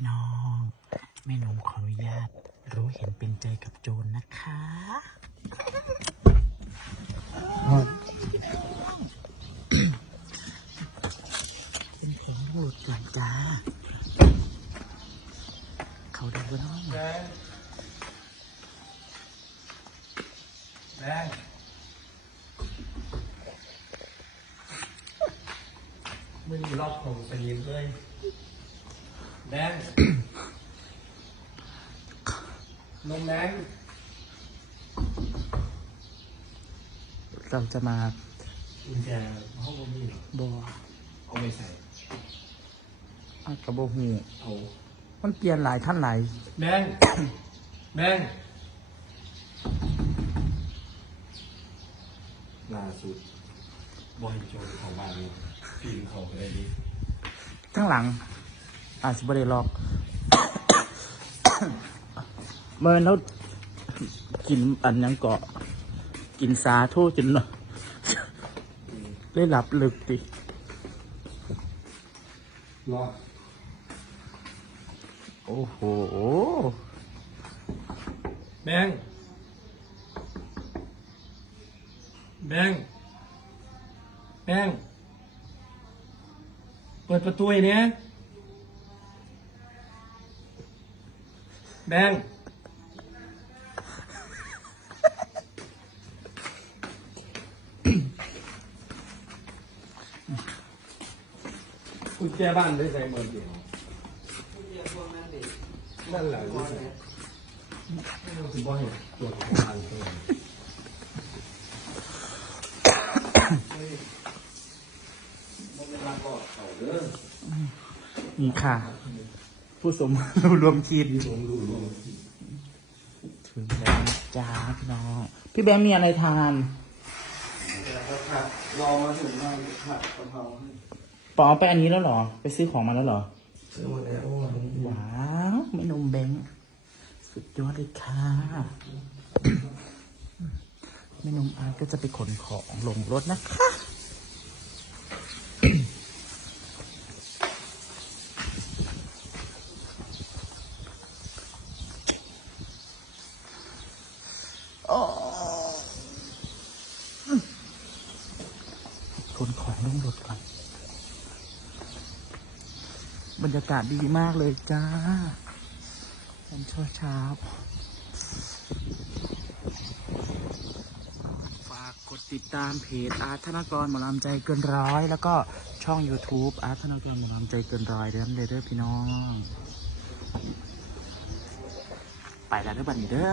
พี่น้องแม่หนูขออนุญาต รู้เห็นเป็นใจกับโจรนะคะเป็นผมหลุดหลังจ้า เขาได้ก็น้องแดงแดงมึงรอบของสยิมเลย แดง นมแดง เราจะมากุญแจห้องบนนี่บอเอาไปใส่อากระโบหูเอามันเปลี่ยนหลายขั้นหลายแดง แดงล่าสุดบอยโจรของบ้านนี้ฟิล์มเขาไปได้ดีทั้งหลัง อาจจะบริลอก เมื่อแล้วกินอันยังเกาะ กินสาโทจนได้หลับลึกดิรอโอ้โห แบงแบงแบงเปิดประตูไอ้เนี้ย แบงกุญแจบ้านได้ใส่เบอร์เดียวนั่นแหละที่ใส่คุณบอยตรวจของทางเองนี่ค่ะ ผู้สมรู้รวมคิดถึงแล้วจ้าพี่น้อง พี่แบงค์มีอะไรทานรอมาถึงบ้าผัดกะเพราให้ปอไปอันนี้แล้วเหรอ ไปซื้อของมาแล้วเหรอซื้อมาแล้วว้าวไม่นมแบงค์สุดยอดเลยค่ะแม่นมอาร์ตก็จะไปขนของลงรถนะคะ โอ้ ขนของลงรถก่อน บรรยากาศดีมากเลยจ้าตอนเช้าเช้าฝากกดติดตามเพจอาร์ตธนกรหมอลำใจเกินร้อย แล้วก็ช่อง YouTube อาร์ตธนกรหมอลำใจเกินร้อยเด้อเด้อพี่น้อง ไปแล้วเด้อบันี้เด้อ